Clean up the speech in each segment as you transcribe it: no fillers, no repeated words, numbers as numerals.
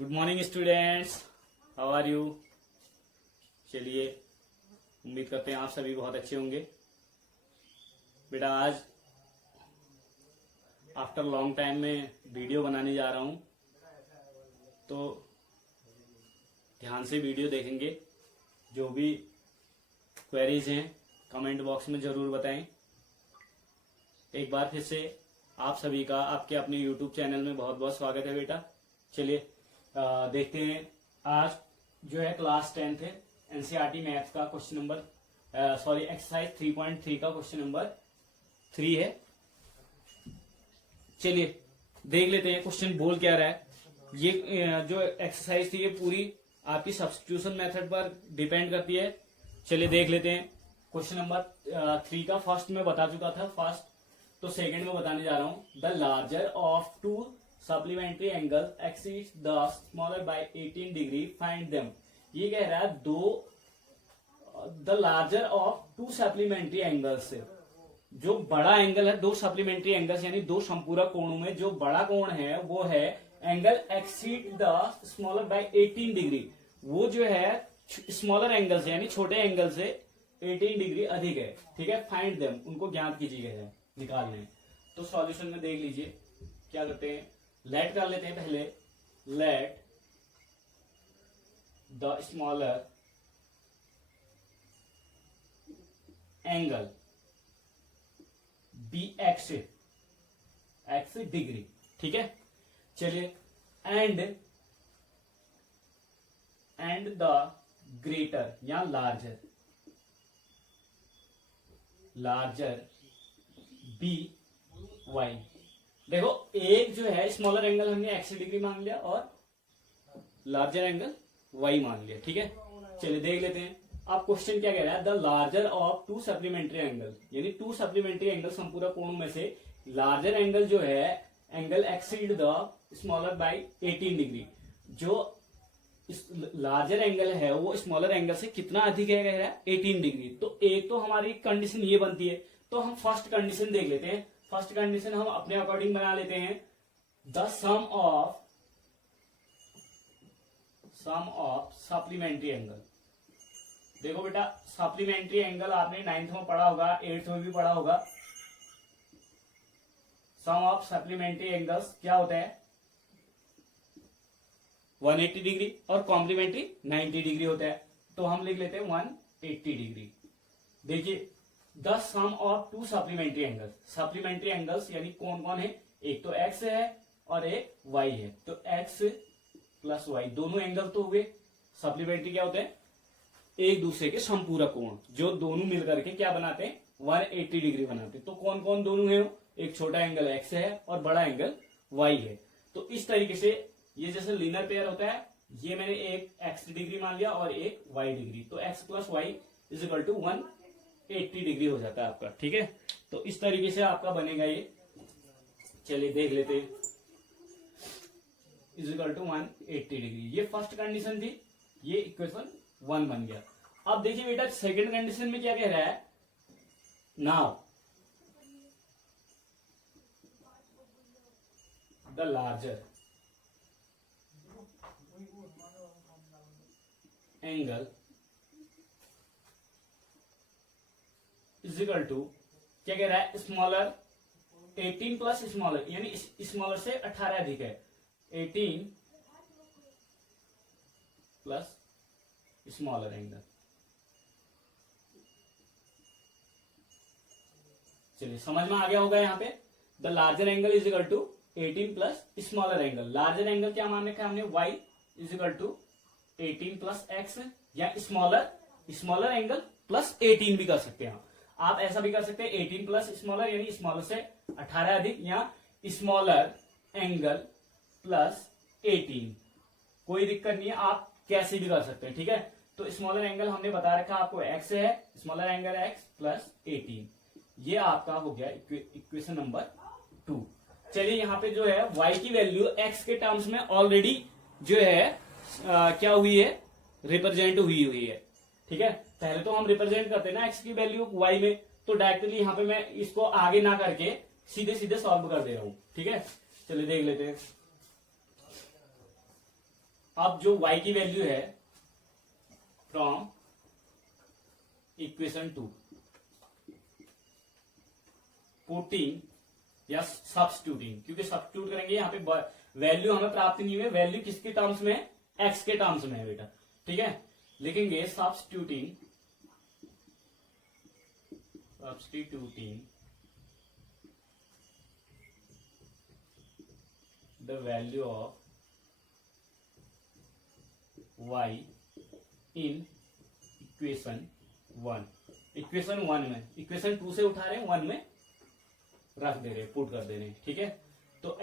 Good morning students, how are you. चलिए, उम्मीद करते हैं आप सभी बहुत अच्छे होंगे। बेटा आज आफ्टर लॉन्ग टाइम में वीडियो बनाने जा रहा हूं, तो ध्यान से वीडियो देखेंगे। जो भी क्वेरीज हैं कमेंट बॉक्स में जरूर बताएं। एक बार फिर से आप सभी का आपके अपने यूट्यूब चैनल में बहुत बहुत स्वागत है बेटा। चलिए देखते हैं। आज जो है क्लास 10th है, एनसीईआरटी मैथ्स का क्वेश्चन नंबर एक्सरसाइज 3.3 का क्वेश्चन नंबर 3 है। चलिए देख लेते हैं क्वेश्चन बोल क्या रहा है। ये जो एक्सरसाइज थी ये पूरी आपकी सब्स्टिट्यूशन मेथड पर डिपेंड करती है। चलिए देख लेते हैं क्वेश्चन नंबर 3 का। फर्स्ट में बता चुका था फर्स्ट, तो सेकंड में बताने जा रहा हूं। The larger of two supplementary angle exceeds the smaller by 18 degree, find them. ये कह रहा है the larger of two supplementary angles से जो बड़ा एंगल है, दो सप्लीमेंट्री एंगल्स यानी दो संपूरक कोणों में जो बड़ा कोण है वो है angle exceed the smaller by 18 degree. वो जो है स्मॉलर एंगल से यानी छोटे एंगल से 18 डिग्री अधिक है। ठीक है, फाइंड देम, उनको ज्ञात कीजिए, निकालने हैं। तो सॉल्यूशन में देख लीजिए क्या करते हैं। लेट कर लेते हैं पहले। Let the smaller angle be x degree. ठीक है, चलिए एंड द ग्रेटर या लार्जर बी वाई। देखो एक जो है स्मॉलर एंगल हमने एक्स डिग्री मान लिया और लार्जर एंगल वाई मान लिया। ठीक है, चलिए देख लेते हैं। अब क्वेश्चन क्या कह रहा है। The larger of two supplementary angle, यानी टू सप्लीमेंट्री एंगल संपूरक कोणों में से लार्जर एंगल जो है angle exceed the smaller by 18 degree. जो लार्जर एंगल है वो स्मॉलर एंगल से कितना अधिक है, कह रहा है 18 डिग्री। तो एक तो हमारी कंडीशन ये बनती है, तो हम फर्स्ट कंडीशन देख लेते हैं। फर्स्ट कंडीशन हम अपने अकॉर्डिंग बना लेते हैं। The sum of supplementary angle. देखो बेटा सप्लीमेंट्री एंगल आपने 9th में पढ़ा होगा, 8th में भी पढ़ा होगा। सम ऑफ सप्लीमेंट्री एंगल्स क्या होता है 180 डिग्री और कॉम्प्लीमेंट्री 90 डिग्री होता है। तो हम लिख लेते हैं 180 डिग्री। देखिए the sum of two supplementary angles, supplementary angles यानी कौन कौन है, एक तो एक्स है और एक वाई है। तो एक्स प्लस वाई दोनों एंगल तो हुए। सप्लीमेंट्री क्या होते हैं, एक दूसरे के संपूरक कोण, जो दोनों मिलकर के क्या बनाते हैं 180 डिग्री बनाते हैं। तो कौन कौन दोनों है, एक छोटा एंगल एक्स है और बड़ा एंगल वाई है। तो इस तरीके से ये जैसे लीनियर पेयर होता है, ये मैंने एक एक्स डिग्री मान लिया और एक वाई डिग्री, तो x plus y is equal to 180 degree हो जाता है आपका। ठीक है, तो इस तरीके से आपका बनेगा ये। चलिए देख लेते हैं। इज इक्वल टू 180 डिग्री, ये फर्स्ट कंडीशन थी, ये इक्वेशन 1 बन गया। अब देखिए बेटा सेकंड कंडीशन में क्या कह रहा है। Now the larger angle is equal to क्या कह रहा है, स्मॉलर 18 प्लस स्मॉलर यानी स्मॉलर से 18 अधिक है। 18 प्लस स्मॉलर एंगल। चलिए समझ में आ गया होगा यहाँ पे। The larger angle is equal to 18 plus smaller angle. Larger angle क्या मान रखा है हमने, y is equal to 18 plus x, या स्मॉलर एंगल प्लस 18 भी कर सकते हैं। आप ऐसा भी कर सकते हैं 18 प्लस स्मॉलर यानी स्मॉलर से 18 अधिक, या स्मॉलर एंगल प्लस 18, कोई दिक्कत नहीं है, आप कैसे भी कर सकते हैं। ठीक है, तो स्मॉलर एंगल हमने बता रखा आपको एक्स है, स्मॉलर एंगल एक्स प्लस 18, ये आपका हो गया इक्वेशन नंबर 2। चलिए यहाँ पे जो है y की वैल्यू x के टर्म्स में ऑलरेडी जो है क्या हुई है, रिप्रेजेंट हुई है। ठीक है, पहले तो हम रिप्रेजेंट करते हैं ना x की वैल्यू y में, तो डायरेक्टली यहाँ पे मैं इसको आगे ना करके सीधे सीधे सॉल्व कर दे रहा हूं। ठीक है, चलिए देख लेते हैं। अब जो y की वैल्यू है फ्रॉम इक्वेशन 2 पुटिंग या सब्स्टिट्यूटिंग, क्योंकि सब्स्टिट्यूट करेंगे यहाँ पे वैल्यू हमें प्राप्त नहीं हुई, वैल्यू किसके टर्म्स में है, x के टर्म्स में है बेटा, ठीक है। लिखेंगे substituting the value of y in equation 1, equation 1 में, इक्वेशन 2 से उठा रहे हैं 1 में रख दे रहे, पुट कर दे रहे, ठीक है। तो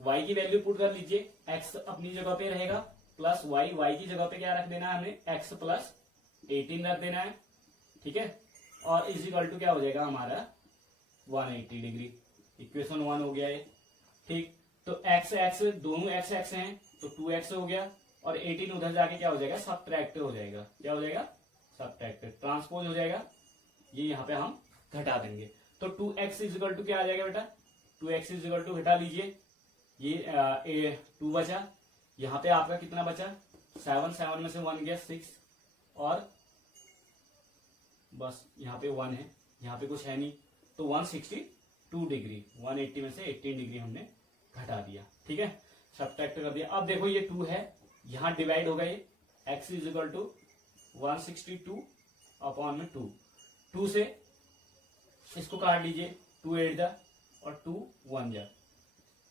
y की वैल्यू पुट कर लीजिए, x अपनी जगह पे रहेगा प्लस y की जगह पे क्या रख देना है हमें, x प्लस 18 रख देना है, ठीक है। और इज इक्वल टू क्या हो जाएगा हमारा 180 डिग्री, इक्वेशन 1 हो गया ये, ठीक। तो x दोनों x हैं तो 2x हो गया, और 18 उधर जाके क्या हो जाएगा, सबट्रैक्ट हो जाएगा, क्या हो जाएगा, सबट्रैक्ट, ट्रांसपोज हो जाएगा, ये यहाँ पे हम घटा देंगे। तो 2x इज इक्वल टू क्या आ जाएगा बेटा, 2x इज इक्वल टू घटा लीजिए, ये 2 बचा, यहाँ पे आपका कितना बचा 7 में से 1 गया 6, और बस यहाँ पे 1 है, यहाँ पे कुछ है नहीं, तो 162 डिग्री, 180 में से 18 डिग्री हमने घटा दिया, ठीक है, सबट्रैक्ट कर दिया। अब देखो ये 2 है, यहाँ डिवाइड होगा ये, x is equal to 162 upon में 2 से इसको काट लीजिए, 2 8 जा और 2 1 जा,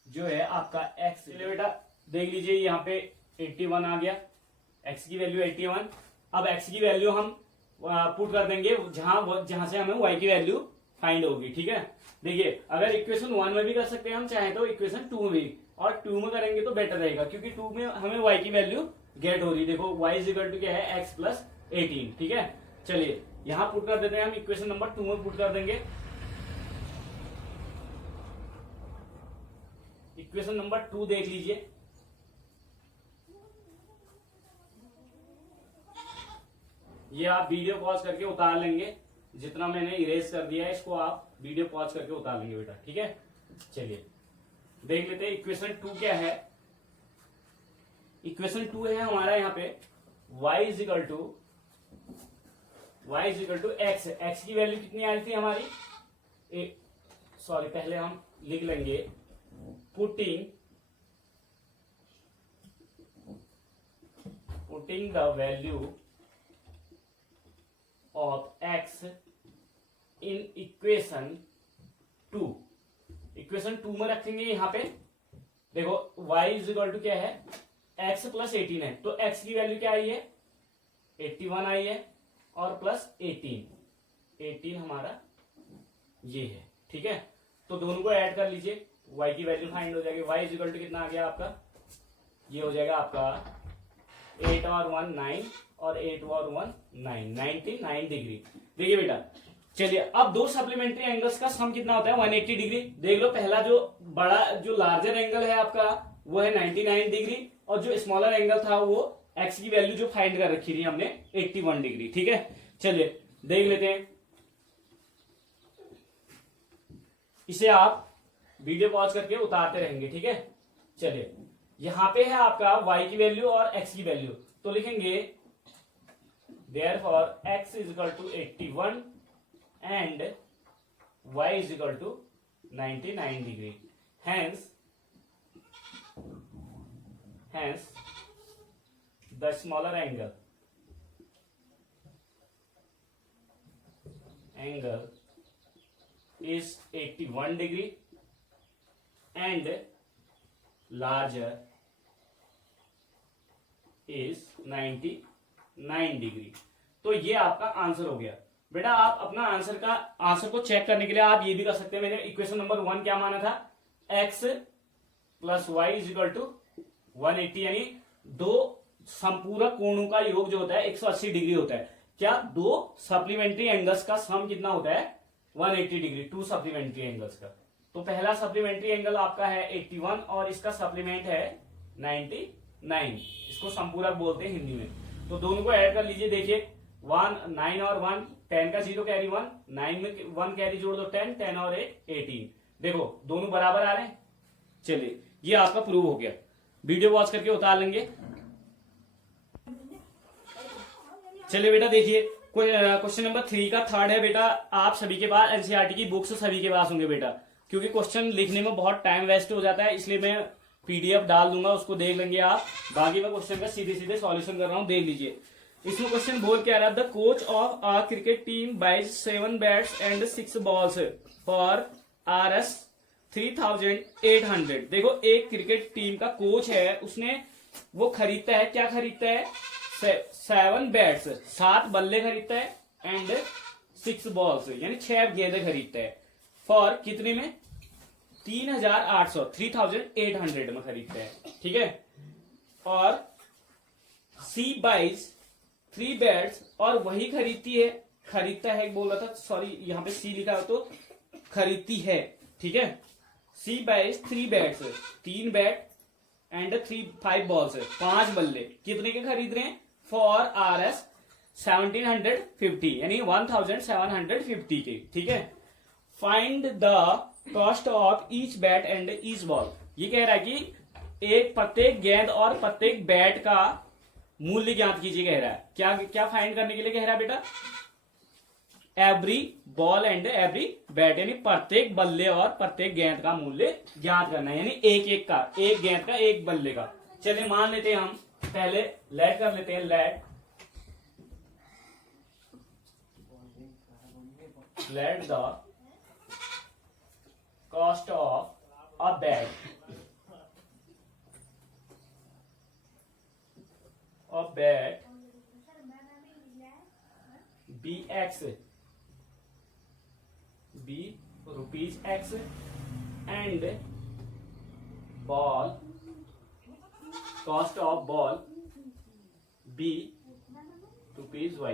जो है आपका x, चलिए बेटा देख लीजिए यहाँ पे 81 आ गया, x की वैल्यू 81। अब x की वैल्यू हम पुट कर देंगे जहां से हमें y की वैल्यू फाइंड होगी, ठीक है। देखिए अगर इक्वेशन 1 में भी कर सकते हैं हम चाहे तो इक्वेशन 2 में भी, और 2 में करेंगे तो बेटर रहेगा क्योंकि 2 में हमें y की वैल्यू गेट हो रही है। देखो y इज इक्वल टू क्या है, x प्लस 18, ठीक है। चलिए यहां पुट कर देते हैं हम, इक्वेशन नंबर 2 में पुट कर देंगे, इक्वेशन नंबर 2 देख लीजिए, ये आप वीडियो पॉज करके उतार लेंगे, जितना मैंने इरेज कर दिया है इसको आप वीडियो पॉज करके उतार लेंगे बेटा, ठीक है। चलिए देख लेते हैं इक्वेशन 2 क्या है। इक्वेशन 2 है हमारा यहाँ पे y is equal to x, x की वैल्यू कितनी आ रही थी हमारी, सॉरी पहले हम लिख लेंगे putting the value of x in equation 2, equation 2 में रखेंगे यहाँ पे, देखो y इज इक्वल टू क्या है, x प्लस 18 है, तो x की वैल्यू क्या आई है 81 आई है, और प्लस 18 हमारा ये है, ठीक है। तो दोनों को ऐड कर लीजिए, y की वैल्यू फाइंड हो जाएगी, y इज इक्वल टू कितना आ गया आपका, ये हो जाएगा आपका 8 और 1 9, और 8 और 1 9, 99 डिग्री। देखिए बेटा चलिए अब दो सप्लीमेंट्री एंगल्स का सम कितना होता है 180 डिग्री। देख लो पहला जो बड़ा जो लार्जर एंगल है आपका वो है 99 डिग्री, और जो स्मॉलर एंगल था वो x की वैल्यू जो फाइंड कर रखी थी हमने 81 डिग्री, ठीक है। चलिए देख लेते हैं, इसे आप वीडियो पॉज करके उतारते रहेंगे, ठीक है। चलिए यहां पे है आपका y की वैल्यू और x की वैल्यू, तो लिखेंगे therefore x is equal to 81 and y is equal to 99 degree. Hence the smaller angle is 81 degree and larger is 99 degree. तो ये आपका आंसर हो गया बेटा। आप अपना आंसर को चेक करने के लिए आप ये भी कर सकते हैं, मैंने इक्वेशन नंबर 1 क्या माना था, x plus y is equal to 180, यानी दो संपूरक कोणों का योग जो होता है 180 डिग्री होता है। क्या दो सप्लीमेंट्री एंगल्स का सम कितना होता है 180 डिग्री, टू सप्लीमेंट्री एंगल्स का। तो पहला सप्लीमेंट्री एंगल आपका है 81 और इसका सप्लीमेंट है 99, इसको संपूरक बोलते हैं हिंदी में। तो दोनों को ऐड कर लीजिए, देखिए 1 9 और 1 10 का 0 कैरी 1, 9 में 1 कैरी जोड़ दो 10, 10 और 8 18, देखो दोनों बराबर आ रहे हैं। चलिए ये आपका प्रूव हो गया। वीडियो वॉच करके उतार लेंगे। चलिए बेटा देखिए, क्वेश्चन नंबर 3 का थर्ड है बेटा। आप सभी के पास एनसीईआरटी की बुक्स सभी के पास होंगे बेटा, क्योंकि क्वेश्चन लिखने में बहुत टाइम वेस्ट हो जाता है, इसलिए मैं पीडीएफ डाल दूंगा, उसको देख लेंगे आप। बाकी मैं क्वेश्चन का सीधे सीधे सॉल्यूशन कर रहा हूं, देख लीजिए। इसमें क्वेश्चन बोल क्या रहा है, the coach of a cricket team buys 7 bats and 6 balls for RS 3800। देखो एक क्रिकेट टीम का कोच है, उसने वो खरीदता है, क्या खरीदता है, 7 बैट्स 7 बल्ले खरीदता है एंड 6 बॉल्स यानी 6 गेंदे खरीदता है, फॉर कितने में, 3800 में खरीदता है, ठीक है। और सी बाइज 3 बैट्स, और वही खरीदता है बोल रहा था, सॉरी यहाँ पे सी लिखा है तो खरीदती है, ठीक है। She buys 3 bats 3 bat and 5 balls 5 बल्ले कितने के खरीद रहे हैं, फॉर RS 1750 यानी 1750 के, ठीक है। Find the cost of each bat and each ball. ये कह रहा है कि एक प्रत्येक गेंद और प्रत्येक बैट का मूल्य ज्ञात कीजिए कह रहा है। क्या क्या फाइंड करने के लिए कह रहा है बेटा, every ball and every bat, यानी प्रत्येक बल्ले और प्रत्येक गेंद का मूल्य ज्ञात करना है, यानी एक गेंद का एक बल्ले का। चलिए मान लेते हैं हम, पहले लेट कर लेते हैं, let the cost of a bat be rupees X and ball cost of ball be rupees Y।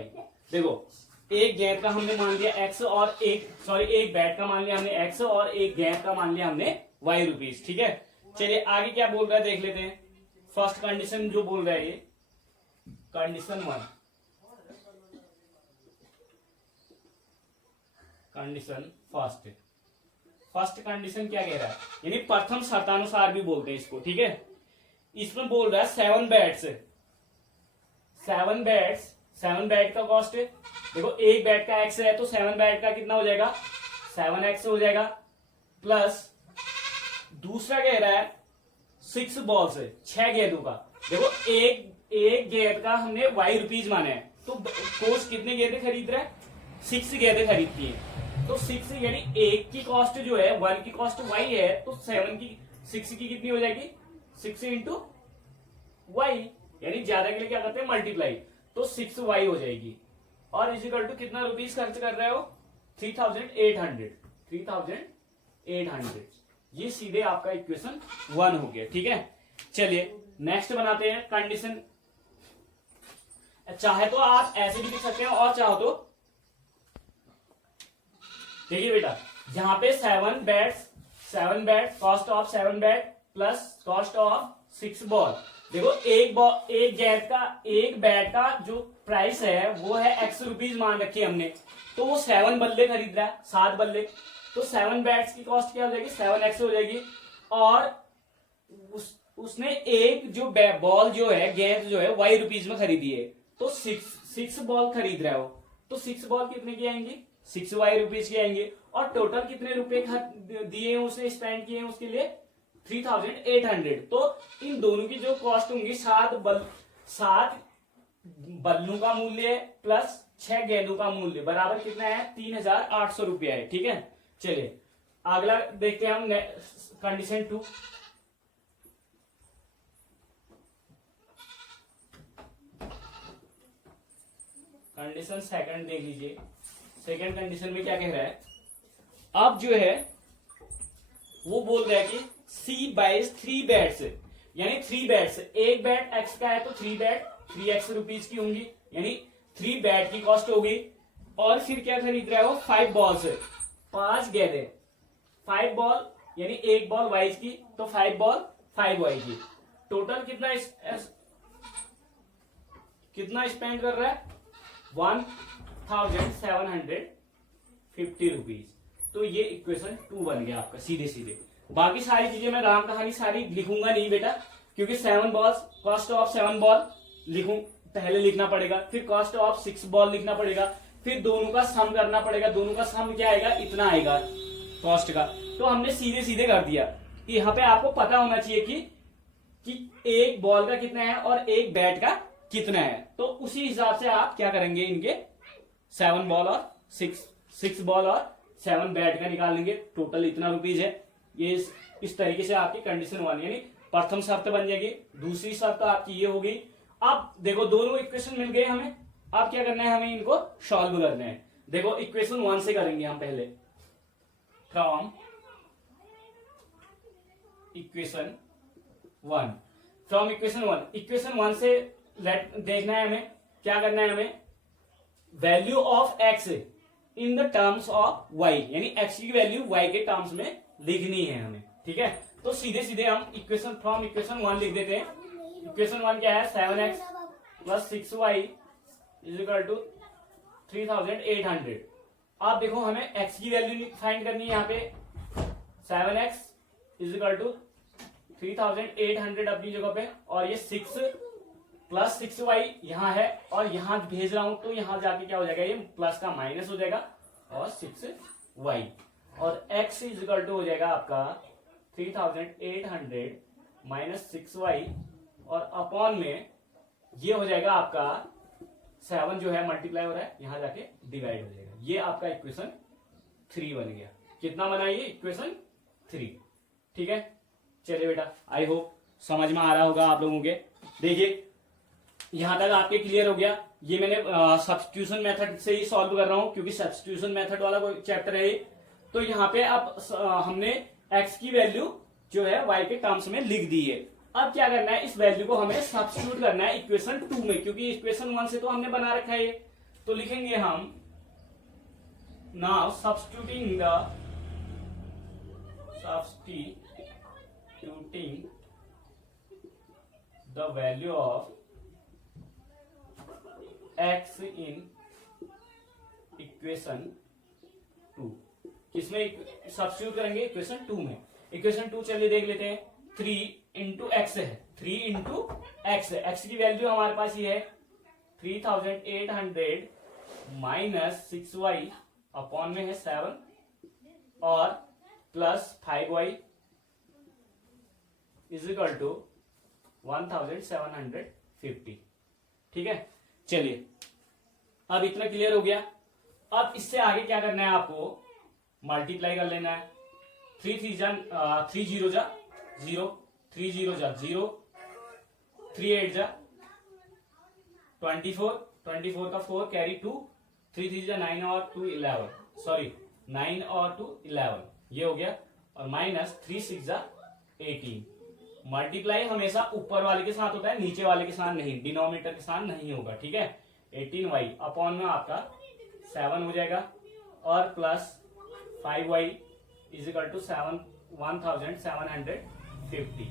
देखो एक गेंद का हमने मान लिया X और एक बैट का मान लिया हमने X और एक गेंद का मान लिया हमने Y रुपीज, ठीक है। चलिए आगे क्या बोल रहा है देख लेते हैं। फर्स्ट कंडीशन जो बोल रहा है, ये कंडीशन 1, कंडीशन फर्स्ट कंडीशन क्या कह रहा है, यानी प्रथम शर्तानुसार भी बोलते हैं इसको, ठीक है। इसमें बोल रहा है 7 बैट का कॉस्ट है। देखो एक बैट का X है तो 7 बैट का कितना हो जाएगा, 7X हो जाएगा, प्लस दूसरा कह रहा है 6 बॉल्स है, 6 गेंदों का। देखो एक गेंद का हमने Y रुपीज माना है, तो कोच कितने गेंदे खरीद रहा है, 6 गेंदे खरीदती है, तो 6 यानी एक की कॉस्ट जो है 1 की कॉस्ट Y है, तो 6 की कितनी हो जाएगी, 6 इंटू Y, यानी ज्यादा के लिए क्या करते हैं मल्टीप्लाई, तो 6Y हो जाएगी। और इजिकल टू कितना रुपीज खर्च कर रहे हो, 3800। ये सीधे आपका इक्वेशन 1 हो गया, ठीक है। चलिए नेक्स्ट बनाते हैं कंडीशन। चाहे तो आप ऐसे भी लिख सकते हैं, और चाहो तो देखिए बेटा, जहां पे 7 bat cost of 7 bat plus cost of 6 ball. देखो एक गेंद का एक बैट का जो प्राइस है वो है X रुपीज मान रखी है हमने, तो वो 7 बल्ले खरीद रहा है, 7 बल्ले, तो 7 बैट्स की कॉस्ट क्या हो जाएगी, 7X हो जाएगी। और उसने एक जो बॉल जो है, गेंद जो है Y रुपीज में खरीदी है, तो 6 बॉल खरीद रहा है वो, तो 6 बॉल कितने की आएंगे, 6Y रुपीज के आएंगे। और टोटल कितने रुपए दिए हैं उसने, स्पेंड किए हैं उसके लिए 3800। तो इन दोनों की जो कॉस्ट होंगी, 7 बल्लों का मूल्य प्लस 6 गेंदों का मूल्य बराबर कितना है, 3800 रुपया है, ठीक है। चलिए अगला देखते हैं हम, कंडीशन 2। कंडीशन सेकंड देख लीजिए। सेकंड कंडीशन में क्या कह रहा है, अब जो है वो बोल रहा है कि C बाइज 3 बैट्स, यानी 3 बैट्स, एक बैट X का है तो 3 बैट 3X रुपीज की होंगी, यानी 3 बैट की कॉस्ट होगी। और फिर क्या खरीद रहा है वो, 5 बॉल्स, 5 गेंदें, 5 बॉल यानी एक बॉल वाइज की, तो 5 बॉल 5 वाई की। टोटल कितना स्पेंड कर रहा है, 1750 रुपीज। तो ये इक्वेशन 2 बन गया आपका सीधे सीधे। बाकी सारी चीजें मैं राम कहानी सारी लिखूंगा नहीं बेटा, क्योंकि 7 बॉल्स, कॉस्ट ऑफ 7 बॉल लिखूं, पहले लिखना पड़ेगा, फिर कॉस्ट ऑफ 6 बॉल लिखना पड़ेगा, फिर दोनों का सम करना पड़ेगा, दोनों का सम क्या आएगा, इतना आएगा कॉस्ट का। तो हमने सीधे सीधे कर दिया। यहाँ पे आपको पता होना चाहिए कि एक बॉल का कितना है और एक बैट का कितना है, तो उसी हिसाब से आप क्या करेंगे, इनके 7 बॉल और 6 बॉल और 7 बैट का निकाल लेंगे, टोटल इतना रुपीज है। ये इस तरीके से आपकी कंडीशन 1 यानी प्रथम शर्त बन जाएगी। दूसरी शर्त आपकी ये होगी, अब देखो दोनों इक्वेशन मिल गए हमें, अब क्या करना है, हमें इनको सॉल्व करना है। देखो इक्वेशन 1 से करेंगे हम पहले, फ्रॉम इक्वेशन 1, फ्रॉम इक्वेशन 1 से देखना है हमें, क्या करना है हमें, value of x in the terms of y, यानी एक्स की वैल्यू वाई के टर्म्स में लिखनी है हमें, ठीक है। तो सीधे सीधे हम इक्वेशन फ्रॉम इक्वेशन 1 लिख देते हैं। इक्वेशन 1 क्या है, 7x plus 6y is equal to 3800। आप देखो हमें x की वैल्यू फाइंड करनी है, यहाँ पे 7x इज इक्वल टू 3800 अपनी जगह पे, और ये 6 प्लस 6y यहाँ है, और यहाँ भेज रहा हूं तो यहाँ जाके क्या हो जाएगा, ये प्लस का माइनस हो जाएगा, और 6y, और x इज इक्वल टू हो जाएगा आपका 3800 माइनस 6y, और अपॉन में ये हो जाएगा आपका 7 जो है मल्टीप्लाई हो रहा है, यहां जाके डिवाइड हो जाएगा। ये आपका इक्वेशन 3 बन गया। कितना बना ये, इक्वेशन 3, ठीक है। चलिए बेटा, आई होप समझ में आ रहा होगा आप लोगों के। देखिए यहां तक आपके क्लियर हो गया। ये मैंने सब्स्टिट्यूशन मेथड से ही सॉल्व कर रहा हूं, क्योंकि सब्स्टिट्यूशन मेथड वाला कोई चैप्टर है। तो यहाँ पे अब हमने x की वैल्यू जो है y के टर्म्स में लिख दी है। अब क्या करना है, इस वैल्यू को हमें सब्स्टिट्यूट करना है इक्वेशन 2 में, क्योंकि इक्वेशन 1 से तो हमने बना रखा है। तो लिखेंगे हम, now substituting the value of x in equation 2, किसमें सब्स्टिट्यूट करेंगे, इक्वेशन 2 में। इक्वेशन 2 चलिए देख लेते हैं। 3 इंटू एक्स है, 3 इंटू एक्स है, एक्स की वैल्यू हमारे पास ये है 3800 माइनस 6y अपॉन में है 7, और plus 5y is equal to 1750, ठीक है। चलिए अब इतना क्लियर हो गया। अब इससे आगे क्या करना है, आपको मल्टीप्लाई कर लेना है। 3 0 जा 0, 3 0 जा 0, 3 8 जा 24, 24 का 4 कैरी 2, 3 3 जा 9 और 2 11, सॉरी 9 और 2 11, ये हो गया। और माइनस 3 6 जा 18। मल्टीप्लाई हमेशा ऊपर वाले के साथ होता है, नीचे वाले के साथ नहीं, डिनोमिनेटर के साथ नहीं होगा, ठीक है। 18y अपॉन में आपका 7 हो जाएगा, और plus 5y is equal to 1750,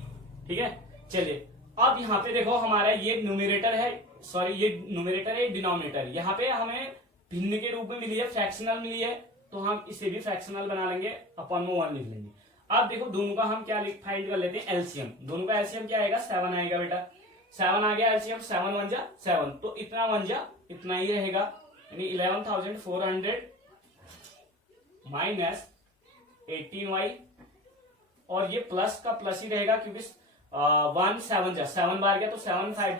ठीक है। चलिए अब यहाँ पे देखो हमारा ये न्यूमरेटर है, सॉरी ये न्यूमरेटर है, डिनोमिनेटर यहाँ पे हमें भिन्न के रूप में मिली है, फ्रैक्शनल मिली है, तो हम इसे भी फ्रैक्शनल बना लेंगे, अपॉन में 1 लिख लेंगे। अब देखो दोनों का हम क्या फाइंड कर लेते हैं, एलसीएम। दोनों का एलसीएम क्या आएगा, 7 आएगा बेटा। 7 आ गया एलसीएम, 7 1 जा 7, तो इतना 1 जा इतना ही रहेगा, यानी 11400 माइनस 18y, और ये प्लस का प्लस ही रहेगा, क्योंकि 1 7 जा 7 बार गया, तो 7 5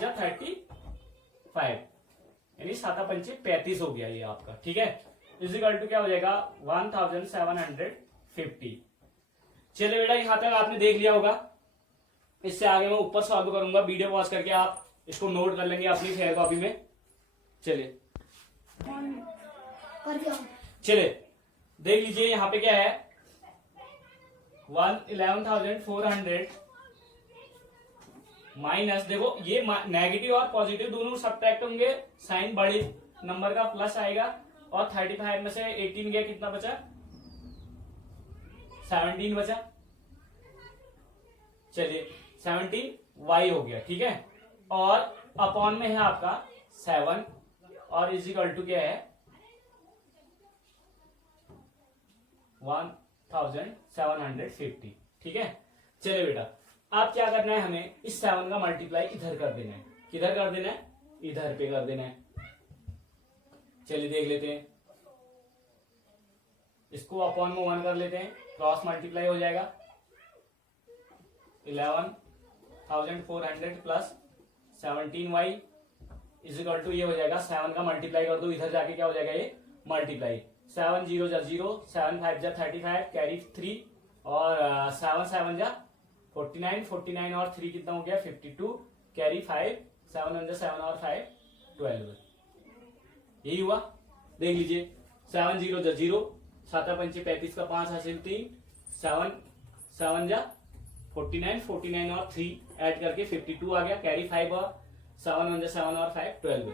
जा 35, यानी 7 5 35 हो गया ये आपका, ठीक है। इजिकल टू क्या हो जाएगा, 1750। चलिए बेटा यहां तक आपने देख लिया होगा। इससे आगे मैं ऊपर सॉल्व करूंगा, वीडियो पॉज करके आप इसको नोट कर लेंगे अपनी फेयर कॉपी में। चलिए देख लीजिए यहां पे क्या है, 11,400 माइनस, देखो ये नेगेटिव और पॉजिटिव दोनों सब्ट्रैक्ट होंगे, साइन बड़े नंबर का प्लस आएगा, और 35 में से 18 गया, कितना बचा, 17 बचा। चलिए 17y हो गया, ठीक है। और अपॉन में है आपका 7, और इज इक्वल टू क्या है 1750, ठीक है। चलिए बेटा अब क्या करना है, हमें इस 7 का मल्टीप्लाई इधर कर देना है। किधर कर देना है, इधर पे कर देना है। चलिए देख लेते हैं, इसको अपॉन में 1 कर लेते हैं, क्रॉस मल्टीप्लाई हो जाएगा 11,400 plus 17y is equal to, ये हो जाएगा 7 का मल्टीप्लाई कर दो इधर जाके, क्या हो जाएगा ये मल्टीप्लाई, 7 0 जा 0, 7 5 जा 35, कैरी 3 और 7 7 जा 49, 49 और 3 कितना हो गया 52, कैरी 5, 7 1 जा 7 और 5 12। यही हुआ, देख लीजिए 7 0 जा 0, 7 5 35 का 5 हासिल 3, 7 7 जा 49, 49 और 3 ऐड करके 52 आ गया, कैरी 5 और 7 1 जा 7 और 5 12।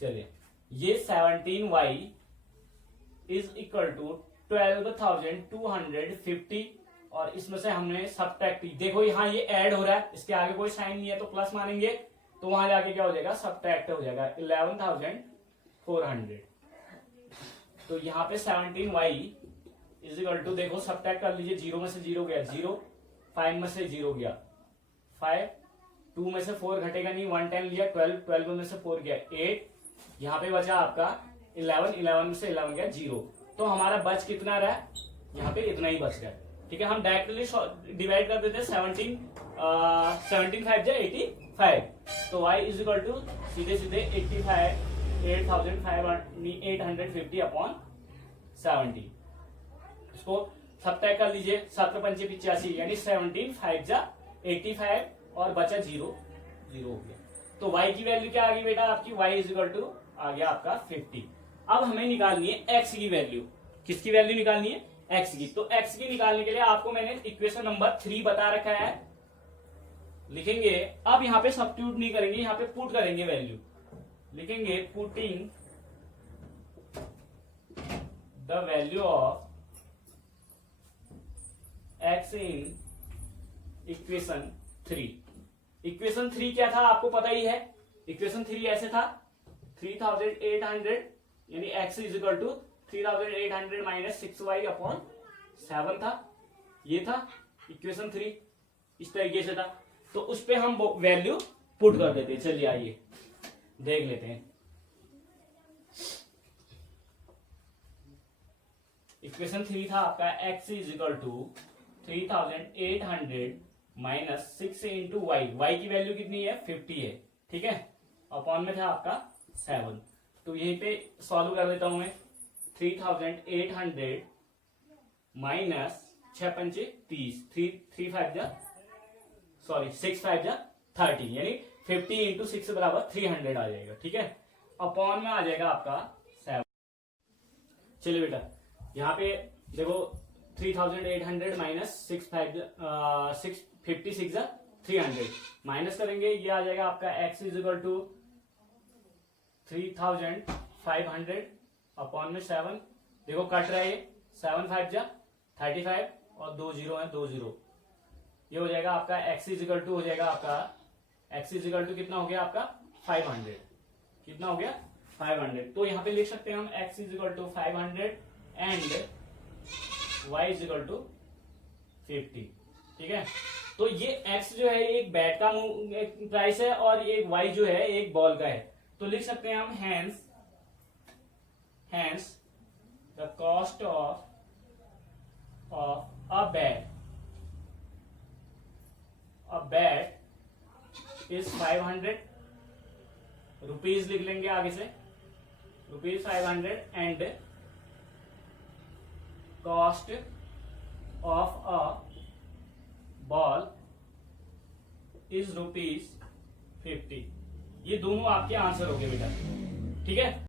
चलिए ये 17y इज इक्वल टू 12,250 और इसमें से हमने सब्ट्रैक्ट, देखो यहाँ ये ऐड हो रहा है, इसके आगे कोई साइन नहीं है तो प्लस मानेंगे, तो वहां जाके क्या हो जाएगा सब्ट्रैक्ट हो जाएगा 11,400। तो यहाँ पे 17y इज इक्वल टू, देखो सब्ट्रैक्ट कर लीजिए, 0 में से 0 गया 0, 5 में से 0 गया 5, 2 में से 4 घटेगा नहीं, 1 10 लिया 12, 12 में से 4 गया 8, यहाँ पे बचा आपका 11, 11 में से 11 गया 0। तो हमारा बच कितना रहा है, यहाँ पे इतना ही बच रहा है। ठीक है, हम डायरेक्टली डिवाइड कर देते हैं 17 5 जा 85, तो y इज इक्वल टू सीधे सीधे 850 अपॉन 70। इसको सब्ट्रैक्ट कर लीजिए, 7 5 85 यानी 17 5 जा 85 और बचा 0 0 हो गया। तो y की वैल्यू क्या आ गई बेटा आपकी, y इज इक्वल टू आ गया आपका 50। अब हमें निकालनी है x की वैल्यू, किसकी वैल्यू निकालनी है, x की। तो x की निकालने के लिए आपको मैंने इक्वेशन नंबर 3 बता रखा है, लिखेंगे। अब यहाँ पे सब्स्टिट्यूट नहीं करेंगे, यहाँ पे पुट करेंगे वैल्यू, लिखेंगे putting the value of x in equation 3। Equation 3 क्या था आपको पता ही है, इक्वेशन 3 ऐसे था 3800 यानी x is equal to 3800 minus 6y upon 7 था, ये था इक्वेशन 3, इस तरीके से था। तो उस पे हम वैल्यू पुट कर देते हैं। चलिए आइए देख लेते हैं, इक्वेशन 3 था आपका x is equal to 3800 minus 6 into y, y की वैल्यू कितनी है 50 है, ठीक है, अपॉन में था आपका 7। तो यहीं पे सॉल्व कर देता हूं मैं, 3800 माइनस 6 पंचे 30, 6 5 जा 30 यानी 50 इंटू 6 बराबर 300 आ जाएगा, ठीक है, अपॉन में आ जाएगा आपका 7। चलिए बेटा यहाँ पे देखो 3800 माइनस 56 जा 300 माइनस करेंगे, ये आ जाएगा आपका x is equal to 3500 upon में 7, देखो कट रहा है ये 7 5 जा 35 और 2 0 है 2 0, ये हो जाएगा आपका x इज इक्वल टू हो जाएगा आपका x इज इक्वल टू कितना हो गया आपका 500, कितना हो गया 500। तो यहाँ पे लिख सकते हैं हम x is equal to 500 and y is equal to 50, ठीक है। तो ये x जो है एक बैट का प्राइस है और ये y जो है एक बॉल का है, तो लिख सकते हैं हम hence the cost of a bat is 500 rupees, लिख लेंगे आगे से ₹500 and cost of a ball is ₹50। ये दोनों आपके आंसर हो गए बेटा, ठीक है।